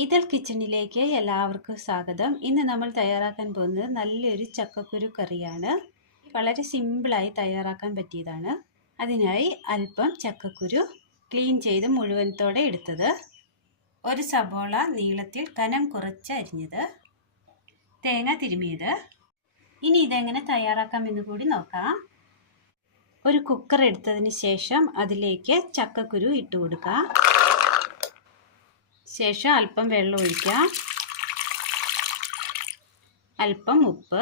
ഇതൾ കിച്ചണിലേക്ക് എല്ലാവർക്കും സ്വാഗതം. ഇന്ന് നമ്മൾ തയ്യാറാക്കാൻ പോകുന്നത് നല്ലൊരു ചക്കക്കുരു കറിയാണ്. വളരെ സിമ്പിളായി തയ്യാറാക്കാൻ പറ്റിയതാണ്. അതിനായി അല്പം ചക്കക്കുരു ക്ലീൻ ചെയ്ത് മുഴുവനത്തോടെ എടുത്തത്, ഒരു സബോള നീളത്തിൽ കനം കുറച്ച് അരിഞ്ഞത്, തേങ്ങ തിരുമിയത്. ഇനി ഇതെങ്ങനെ തയ്യാറാക്കാമെന്ന് കൂടി നോക്കാം. ഒരു കുക്കർ എടുത്തതിന് ശേഷം അതിലേക്ക് ചക്കക്കുരു ഇട്ട് കൊടുക്കാം. ശേഷം അല്പം വെള്ളം ഒഴിക്കാം, അല്പം ഉപ്പ്,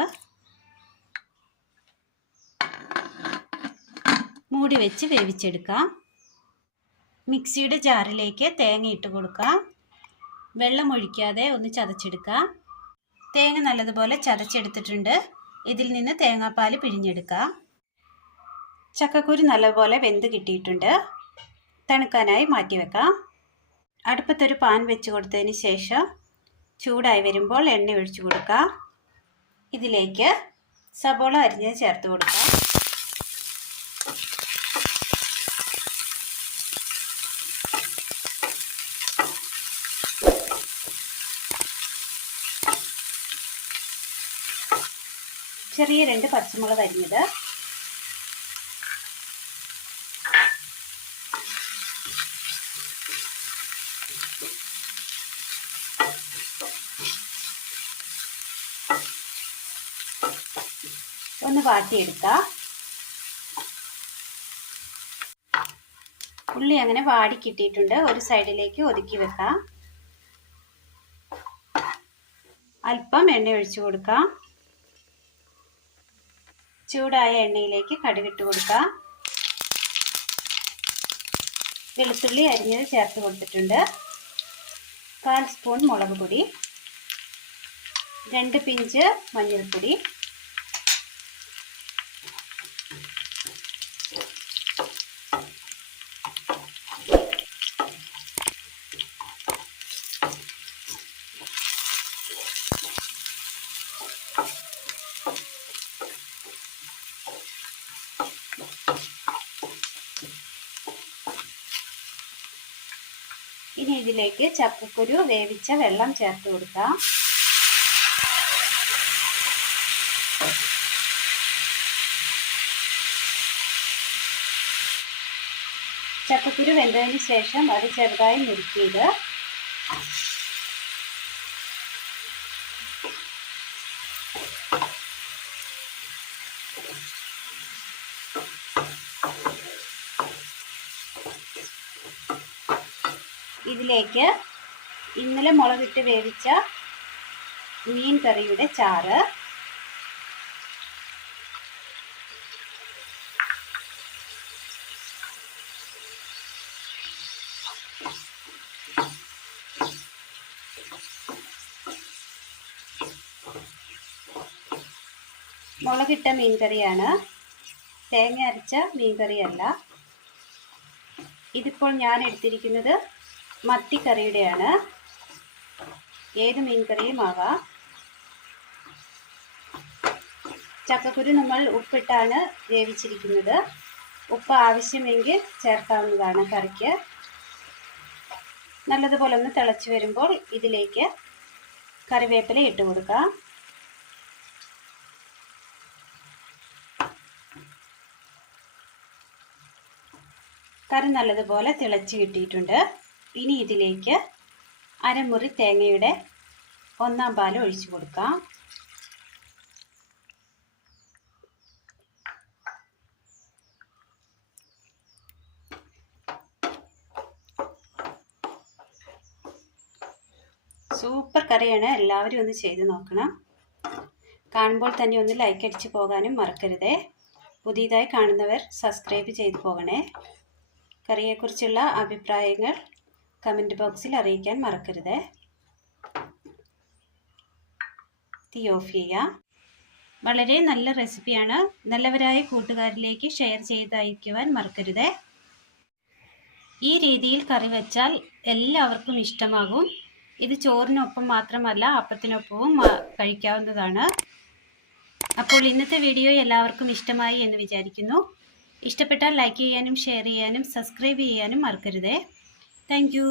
മൂടി വെച്ച് വേവിച്ചെടുക്കാം. മിക്സിയുടെ ജാറിലേക്ക് തേങ്ങ ഇട്ട് കൊടുക്കാം. വെള്ളം ഒഴിക്കാതെ ഒന്ന് ചതച്ചെടുക്കാം. തേങ്ങ നല്ലതുപോലെ ചതച്ചെടുത്തിട്ടുണ്ട്. ഇതിൽ നിന്ന് തേങ്ങാപ്പാൽ പിഴിഞ്ഞെടുക്കാം. ചക്കക്കുരു നല്ലപോലെ വെന്ത് കിട്ടിയിട്ടുണ്ട്. തണുക്കാനായി മാറ്റിവെക്കാം. അടുപ്പത്തൊരു പാൻ വെച്ച് കൊടുത്തതിന് ശേഷം ചൂടായി വരുമ്പോൾ എണ്ണ ഒഴിച്ചു കൊടുക്കാം. ഇതിലേക്ക് സബോള അരിഞ്ഞത് ചേർത്ത് കൊടുക്കാം. ചെറിയ 2 പച്ചമുളക് അരിഞ്ഞത്, ഒന്ന് വാട്ടിയെടുക്കാം. ഉള്ളി അങ്ങനെ വാടി കിട്ടിയിട്ടുണ്ട്. ഒരു സൈഡിലേക്ക് ഒതുക്കി വെക്കാം. അല്പം എണ്ണ ഒഴിച്ചു കൊടുക്കാം. ചൂടായ എണ്ണയിലേക്ക് കടുകിട്ട് കൊടുക്കാം. വെളുത്തുള്ളി അരിഞ്ഞത് ചേർത്ത് കൊടുത്തിട്ടുണ്ട്. 1/4 സ്പൂൺ മുളക് പൊടി, 2 പിഞ്ച് മഞ്ഞൾപ്പൊടി, ഇനി ഇതിലേക്ക് ചക്കക്കുരു വേവിച്ച വെള്ളം ചേർത്ത് കൊടുക്കാം. ചക്കക്കുരു വെന്തതിന് ശേഷം അത് ചെറുതായി നുറുക്കിയത്, ഇതിലേക്ക് ഇന്നലെ മുളകിട്ട് വേവിച്ച മീൻ കറിയുടെ ചാറ്, മുളകിട്ട മീൻകറിയാണ്, തേങ്ങ അരച്ച മീൻകറിയല്ല. ഇതിപ്പോൾ ഞാൻ എടുത്തിരിക്കുന്നത് മത്തിക്കറിയുടെയാണ്. ഏത് മീൻകറിയും ആവാം. ചക്കക്കുരു നമ്മൾ ഉപ്പിട്ടാണ് വേവിച്ചിരിക്കുന്നത്. ഉപ്പ് ആവശ്യമെങ്കിൽ ചേർക്കാവുന്നതാണ് കറിക്ക്. നല്ലതുപോലെ ഒന്ന് തിളച്ച് വരുമ്പോൾ ഇതിലേക്ക് കറിവേപ്പില ഇട്ട് കൊടുക്കാം. കറി നല്ലതുപോലെ തിളച്ച് കിട്ടിയിട്ടുണ്ട്. ഇനി ഇതിലേക്ക് അരമുറി തേങ്ങയുടെ 1/4 പാൽ ഒഴിച്ചു കൊടുക്കാം. സൂപ്പർ കറിയാണ്. എല്ലാവരും ഒന്ന് ചെയ്ത് നോക്കണം. കാണുമ്പോൾ തന്നെ ഒന്ന് ലൈക്ക് അടിച്ച് പോകാനും മറക്കരുതേ. പുതിയതായി കാണുന്നവർ സബ്സ്ക്രൈബ് ചെയ്ത് പോകണേ. കറിയെക്കുറിച്ചുള്ള അഭിപ്രായങ്ങൾ കമൻറ്റ് ബോക്സിൽ അറിയിക്കാൻ മറക്കരുത്. തീ ഓഫ് ചെയ്യാം. വളരെ നല്ല റെസിപ്പിയാണ്. നല്ലവരായ കൂട്ടുകാരിലേക്ക് ഷെയർ ചെയ്ത് അയക്കുവാൻ മറക്കരുത്. ഈ രീതിയിൽ കറി വെച്ചാൽ എല്ലാവർക്കും ഇഷ്ടമാകും. ഇത് ചോറിനൊപ്പം മാത്രമല്ല അപ്പത്തിനൊപ്പവും കഴിക്കാവുന്നതാണ്. അപ്പോൾ ഇന്നത്തെ വീഡിയോ എല്ലാവർക്കും ഇഷ്ടമായി എന്ന് വിചാരിക്കുന്നു. ഇഷ്ടപ്പെട്ടാൽ ലൈക്ക് ചെയ്യാനും ഷെയർ ചെയ്യാനും സബ്സ്ക്രൈബ് ചെയ്യാനും മറക്കരുത്. Thank you.